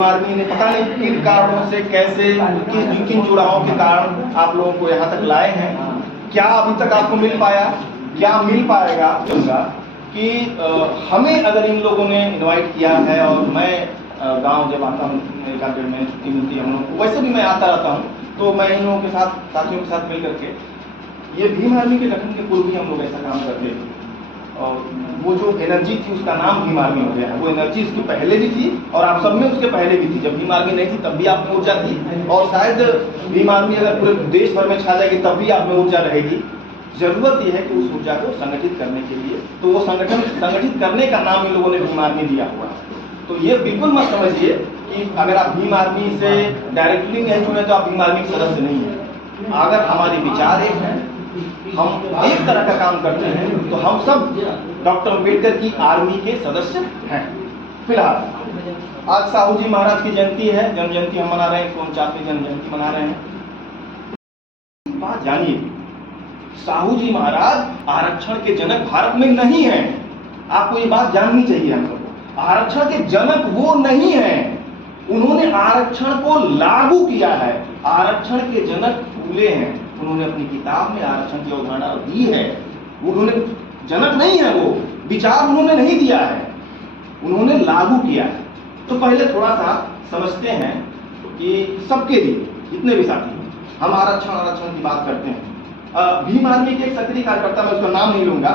Army ने पता नहीं किन कारणों से कैसे किन किन चुनावों के कारण आप लोगों को यहाँ तक लाए हैं। क्या अभी तक आपको मिल पाया, क्या मिल पाएगा कि हमें अगर इन लोगों ने इनवाइट किया है और मैं गांव जब आता हूँ, मेरे कांटेक्ट में छुट्टी मिलती है हम लोग को, वैसे भी मैं आता रहता हूँ, तो मैं इन लोगों के साथ साथियों के साथ मिल करके ये भीम आर्मी के गठन के पूर्व भी हम लोग ऐसा काम करते थे। और वो जो एनर्जी थी उसका नाम भीम आर्मी हो गया है। वो एनर्जी उसके पहले भी थी और आप सब में उसके पहले भी थी। जब भीम आर्मी नहीं थी तब भी आप में ऊर्जा थी, और शायद भीम आर्मी अगर पूरे देश भर में छा जाएगी तब भी आप में ऊर्जा रहेगी। जरूरत यह है कि उस ऊर्जा को संगठित करने के लिए, तो वो संगठित करने का नाम इन लोगों ने भीम आर्मी दिया हुआ है। तो ये बिल्कुल मत समझिए कि अगर आप भीम आर्मी से डायरेक्टली नहीं जुड़े तो आप भीम आर्मी के सदस्य नहीं है। अगर हमारे विचार एक हैं, हम एक तरह का काम करते हैं, तो हम सब डॉक्टर अम्बेडकर की आर्मी के सदस्य हैं। फिलहाल आज साहू जी महाराज की जयंती है, जन्म जयंती हम मना रहे हैं, 49वीं जन्म जयंती मना रहे हैं। बात जानिए, साहू जी महाराज आरक्षण के जनक भारत में नहीं है। आपको ये बात जाननी चाहिए हम सबको। आरक्षण के जनक वो नहीं है, उन्होंने आरक्षण को लागू किया है। आरक्षण के जनक फूले हैं, उन्होंने अपनी किताब में आरक्षण की अवधारणा दी है। उन्होंने जनक नहीं है, वो विचार उन्होंने नहीं दिया है, उन्होंने लागू किया है। तो पहले थोड़ा सा समझते हैं कि सबके लिए, जितने भी साथी हम आरक्षण की बात करते हैं। भीम आर्मी के एक सक्रिय कार्यकर्ता, मैं उसका नाम नहीं लूंगा,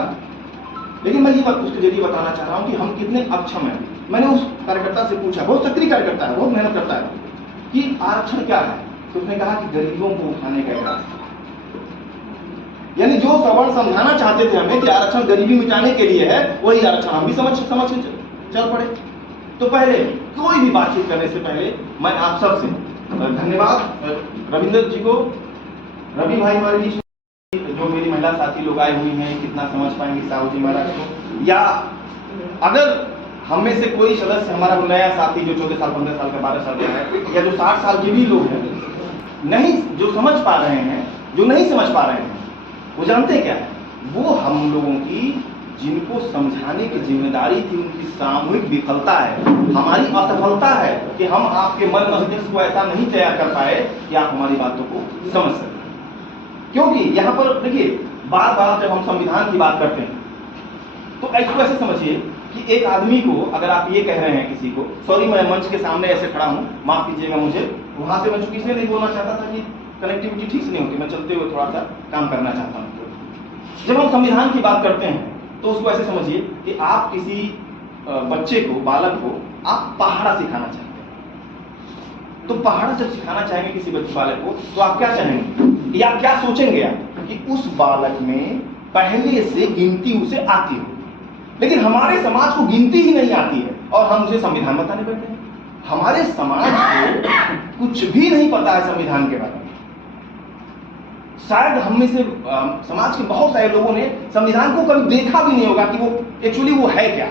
लेकिन मैं ये उसके जरिए बताना चाह रहा हूँ कि हम कितने अक्षम हैं। मैंने उस कार्यकर्ता से पूछा, बहुत सक्रिय कार्यकर्ता है, बहुत मेहनत करता है, कि आरक्षण क्या है। तो उसने कहा कि गरीबों को उठाने का एक रास्ता, यानी जो सवर्ण समझाना चाहते थे हमें कि आरक्षण गरीबी मिटाने के लिए है, वही आरक्षण हम भी समझ चल पड़े। तो पहले कोई भी बातचीत करने से पहले मैं आप सबसे धन्यवाद रविंद्र जी को, रवि भाई हमारे जो मेरी महिला साथी लोग आए हुई हैं, कितना समझ पाएंगे साहू जी महाराज को, या अगर हम में से कोई सदस्य हमारा नया साथी जो 14 साल 15 साल का 12 साल का है, या जो 60 साल के भी लोग हैं, नहीं जो समझ पा रहे हैं, जो नहीं समझ पा रहे हैं, वो जानते क्या है, वो हम लोगों की जिनको समझाने की जिम्मेदारी थी उनकी सामूहिक विफलता है, हमारी असफलता है कि हम आपके मन मस्तिष्क को ऐसा नहीं तैयार कर पाए कि आप हमारी बातों को समझ सकें। क्योंकि यहाँ पर देखिए, बार बार जब हम संविधान की बात करते हैं तो ऐसे समझिए कि एक आदमी को अगर आप ये कह रहे हैं किसी को, सॉरी मैं मंच के सामने ऐसे खड़ा हूँ, माफ कीजिएगा मुझे, वहां से मैं चूंकि इसलिए नहीं बोलना चाहता था कि कनेक्टिविटी ठीक से नहीं होती, मैं चलते हुए थोड़ा सा काम करना चाहता हूँ। जब हम संविधान की बात करते हैं तो उसको ऐसे समझिए कि आप किसी बच्चे को, बालक को आप पहाड़ा सिखाना चाहते हैं। तो पहाड़ा जब सिखाना चाहेंगे किसी बच्चे बालक को, तो आप क्या चाहेंगे या क्या सोचेंगे आप कि उस बालक में पहले से गिनती उसे आती हो। लेकिन हमारे समाज को गिनती ही नहीं आती है और हम उसे संविधान बताने बैठे हैं। हमारे समाज को कुछ भी नहीं पता है संविधान के बारे में। शायद हम में से समाज के बहुत सारे लोगों ने संविधान को कभी देखा भी नहीं होगा कि वो एक्चुअली वो है क्या,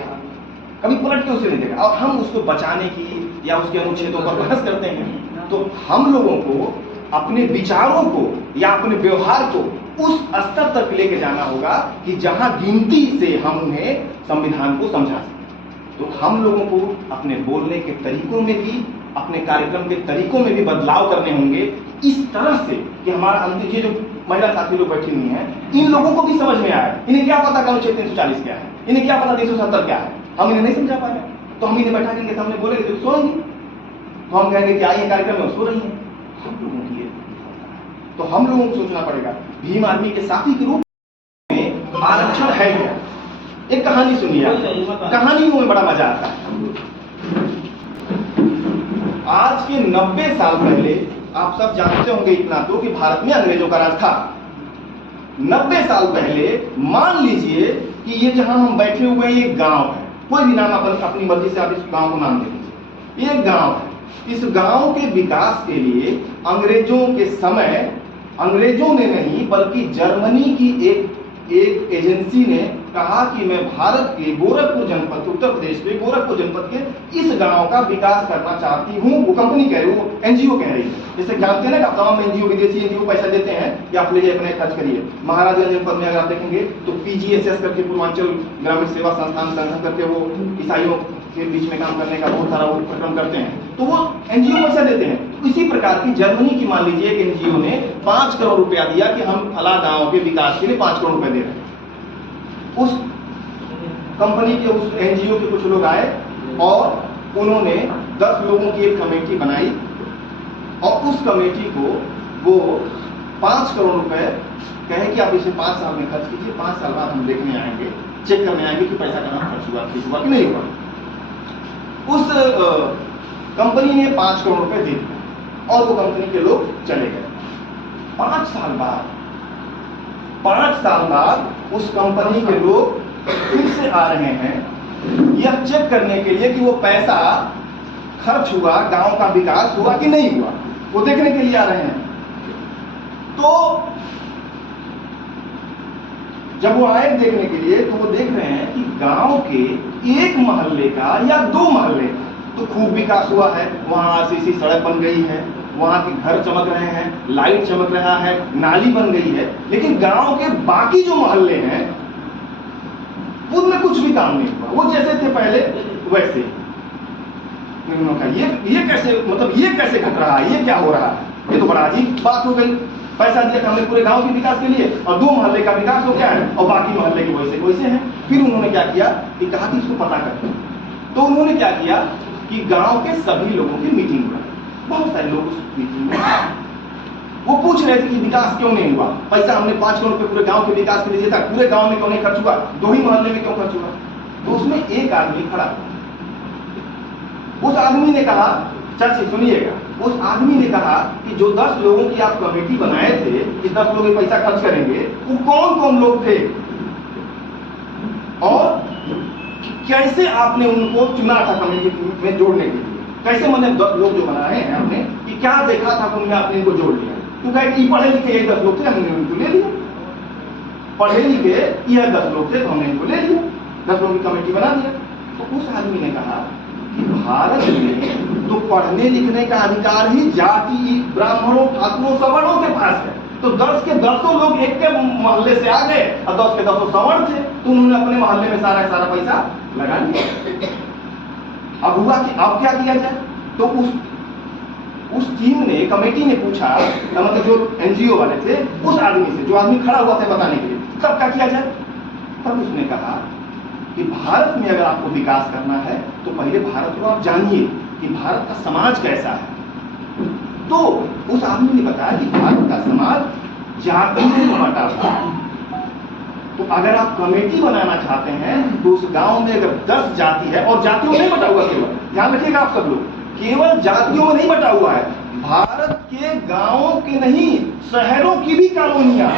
कभी पलट के उसे नहीं देखा, और हम उसको बचाने की या उसके अनुच्छेदों पर बहस करते हैं। तो हम लोगों को अपने विचारों को या अपने व्यवहार को उस स्तर तक लेके जाना होगा कि जहां गिनती से हम उन्हें संविधान को समझा सकें। तो हम लोगों को अपने बोलने के तरीकों में भी, अपने कार्यक्रम के तरीकों में भी बदलाव करने होंगे, इस तरह से कि हमारा अंतिम, ये जो महिला साथी लोग बैठी हुई हैं, इन लोगों को भी समझ में आए। इन्हें क्या पता अनुच्छेद 340 क्या है, इन्हें क्या पता 370 क्या है, हम इन्हें नहीं समझा पाए। तो हम इन्हें बैठा के सामने बोलेंगे तो सोएंगे, तो हम कहेंगे कि आइए कार्यक्रम में सो रही है। हम लोगों की ये, तो हम लोगों को सोचना पड़ेगा भीम आर्मी के साथी के रूप में आरक्षण है क्या। एक कहानी सुनिए, कहानी में बड़ा मजा आता है। आज के 90 साल पहले आप सब जानते होंगे इतना तो कि भारत में अंग्रेजों का राज था। 90 साल पहले मान लीजिए कि ये जहां हम बैठे हुए हैं ये गांव है, कोई भी नाम अपनी मर्जी से आप इस गांव को नाम दे दीजिए, ये गांव है। इस गांव के विकास के लिए अंग्रेजों के समय, अंग्रेजों ने नहीं बल्कि जर्मनी की एक एजेंसी ने कहा कि मैं भारत के गोरखपुर जनपद, उत्तर प्रदेश के गोरखपुर जनपद के इस गांव का विकास करना चाहती हूं। वो कंपनी कह रही है, वो एनजीओ कह रही है। जैसे जानते हैं ना कि तमाम एनजीओ, विदेशी एनजीओ पैसा देते हैं कि आप ले जाइए अपने खर्च करिए। महाराजगंज जनपद में अगर आप देखेंगे तो पीजीएसएस करके, पूर्वांचल ग्रामीण सेवा संस्थान संगठन करके, वो ईसाइयों फिर बीच में काम करने का बहुत सारा वो उपक्रम करते हैं, तो वो एनजीओ पैसा देते हैं। इसी प्रकार की जर्मनी की मान लीजिए एक एनजीओ ने 5 करोड़ रुपया दिया कि हम फला गांव के विकास के लिए 5 करोड़ रुपए दे रहे हैं। उस कंपनी के, उस एनजीओ के कुछ लोग आए और उन्होंने 10 लोगों की एक कमेटी बनाई और उस कमेटी को वो 5 करोड़ रुपए कहे कि आप इसे 5 साल में खर्च कीजिए, 5 साल बाद हम देखने आएंगे, चेक करने आएंगे कि पैसा कहाँ खर्च हुआ, ठीक हुआ कि नहीं हुआ। उस कंपनी ने 5 करोड़ रुपए दे दिए और वो कंपनी के लोग चले गए। 5 साल बाद उस कंपनी के लोग फिर से आ रहे हैं यह चेक करने के लिए कि वो पैसा खर्च हुआ, गांव का विकास हुआ कि नहीं हुआ, वो देखने के लिए आ रहे हैं। तो जब वो आए देखने के लिए तो वो देख रहे हैं कि गांव के एक मोहल्ले का या 2 मोहल्ले का तो खूब विकास हुआ है, वहां सीसी सड़क बन गई है, वहां के घर चमक रहे हैं, लाइट चमक रहा है, नाली बन गई है, लेकिन गांव के बाकी जो मोहल्ले हैं उनमें कुछ भी काम नहीं हुआ, वो जैसे थे पहले वैसे। उन्होंने कहा ये कैसे, मतलब ये कैसे घट रहा है, ये क्या हो रहा है, ये तो बड़ा अजीब बात हो गई। पैसा दिया था हमने पूरे गांव के विकास के लिए और 2 मोहल्ले का विकास हो गया है और बाकी मोहल्ले के वैसे वैसे हैं। फिर उन्होंने क्या किया कि कहा कि इसको पता करते हैं। तो उन्होंने क्या किया कि गांव के सभी लोगों की मीटिंग बुलाई, बहुत सारे लोग उस मीटिंग में वो पूछ रहे थे कि विकास क्यों नहीं हुआ, पैसा हमने 5 करोड़ रुपए पूरे गांव के विकास के लिए दिया था, पूरे गांव में क्यों नहीं खर्च हुआ, 2 ही मोहल्ले में क्यों खर्च हुआ। तो उसमें एक आदमी खड़ा, उस आदमी ने कहा, चाची सुनिएगा, उस आदमी ने कहा कि जो 10 लोगों की आप कमेटी बनाए थे कि 10 लोग पैसा खर्च करेंगे, वो कौन कौन लोग थे और कैसे आपने उनको चुना था कमेटी में जोड़ने के लिए, कैसे मैंने 10 लोग जो बनाए हैं आपने, कि क्या देखा था उनमें आपने इनको जोड़ लिया। तो कहे पढ़े लिखे ये 10 लोग थे, हमने उनको ले लिया, पढ़े लिखे यह 10 लोग थे तो हमने इनको ले लिया, 10 लोगों की कमेटी बना दिया। तो उस आदमी ने कहा कि भारत में तो पढ़ने लिखने का अधिकार ही जाति, ब्राह्मणों, ठाकुरों, सवर्णों के पास है। तो 10 के 10 लोग एक के मोहल्ले से आ गए और 10 के 10 सवर्ण थे, तो उन्होंने अपने मोहल्ले में सारा पैसा लगा लिया। अब हुआ कि अब क्या किया जाए। तो उस टीम ने, कमेटी ने पूछा, मतलब जो एनजीओ वाले थे, उस आदमी से, जो आदमी खड़ा हुआ था बताने के लिए, तब क्या किया जाए। तब उसने कहा कि भारत में अगर आपको विकास करना है तो पहले भारत को आप जानिए कि भारत का समाज कैसा है। तो उस आदमी ने बताया कि भारत का समाज जातियों में बटा हुआ है। तो अगर आप कमेटी बनाना चाहते हैं तो उस गांव में अगर 10 जाति है, और जातियों में नहीं बटा हुआ, केवल ध्यान रखिएगा आप सब लोग, केवल जातियों में नहीं बटा हुआ है, भारत के गांवों के नहीं, शहरों की भी कॉलोनियां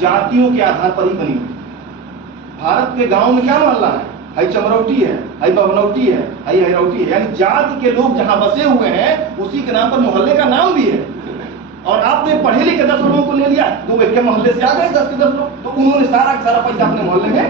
जातियों के आधार पर ही बनी हुई। भारत के गांव में क्या मोहल्ला है, हई चमरौटी है, हई बवनौटी है, हई हरौटी है, यानी जाति के लोग जहां बसे हुए हैं उसी के नाम पर मोहल्ले का नाम भी है। और आपने पढ़े लिखे 10 लोगों को ले लिया, तो एक के मोहल्ले से आ गए 10 के 10 लोग, तो उन्होंने सारा पैसा अपने मोहल्ले में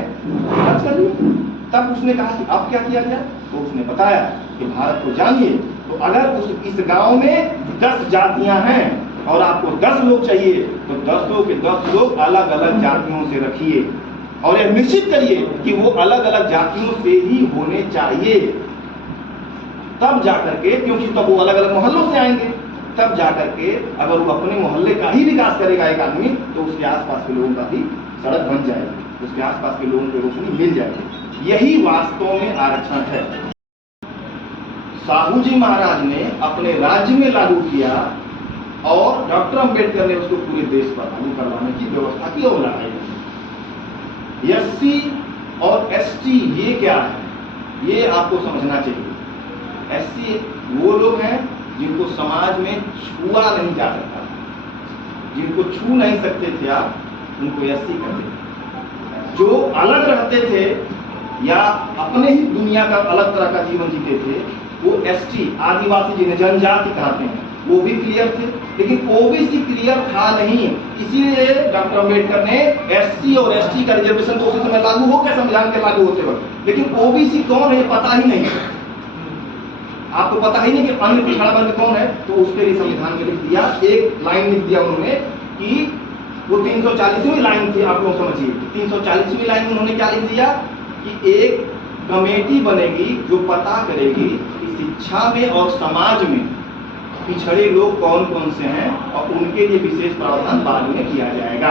खर्च कर लिया। तब उसने कहा कि अब क्या किया जाए। तो उसने बताया कि भारत को जानिए, तो अगर इस गांव में 10 जातियां हैं और आपको 10 लोग चाहिए, तो 10 के 10 लोग अलग अलग जातियों से रखिए और यह निश्चित करिए कि वो अलग अलग जातियों से ही होने चाहिए। तब जाकर के, क्योंकि तब वो अलग अलग मोहल्लों से आएंगे, तब जाकर के अगर वो अपने मोहल्ले का ही विकास करेगा एक आदमी, तो उसके आसपास के लोगों का भी सड़क बन जाएगी, उसके आसपास के लोगों को रोशनी मिल जाएगी। यही वास्तव में आरक्षण है। साहू जी महाराज ने अपने राज्य में लागू किया और डॉक्टर अंबेडकर ने उसको पूरे देश पर लागू करवाने की व्यवस्था की और लड़ाई की। एससी और एसटी ये क्या है, ये आपको समझना चाहिए। एससी वो लोग हैं जिनको समाज में छुआ नहीं जा सकता, जिनको छू नहीं सकते थे आप, उनको एससी कहते थे। जो अलग रहते थे या अपने ही दुनिया का अलग तरह का जीवन जीते थे, वो एसटी, आदिवासी जिन्हें जनजाति कहते हैं, वो भी क्लियर थे। लेकिन ओबीसी क्लियर था नहीं, इसीलिए डॉक्टर अंबेडकर ने एससी और एसटी का रिजर्वेशन तो उसी समय लागू हो गया संविधान के लागू होते वक्त, लेकिन ओबीसी कौन है पता ही नहीं, आपको पता ही नहीं कि अन्य पिछड़ा वर्ग कौन है। तो उसके लिए संविधान में लिख दिया, एक लाइन लिख दिया उन्होंने कि वो 340वीं लाइन थी, आप लोग समझिए 340वीं लाइन उन्होंने क्या लिख दिया कि एक कमेटी बनेगी जो पता करेगी कि शिक्षा में और समाज में पिछड़े लोग कौन कौन से हैं और उनके लिए विशेष प्रावधान बाद में किया जाएगा।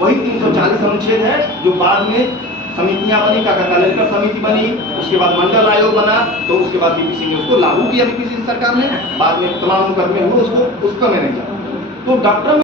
वही 340 अनुच्छेद है जो बाद में समितियां बनी, कलेक्टर समिति बनी, उसके बाद मंडल आयोग बना, तो उसके बाद बीपीसी ने उसको लागू किया, बीपीसी सरकार ने, बाद में तमाम मुकदमे हुए, उसको मैं नहीं जानता। तो डॉक्टर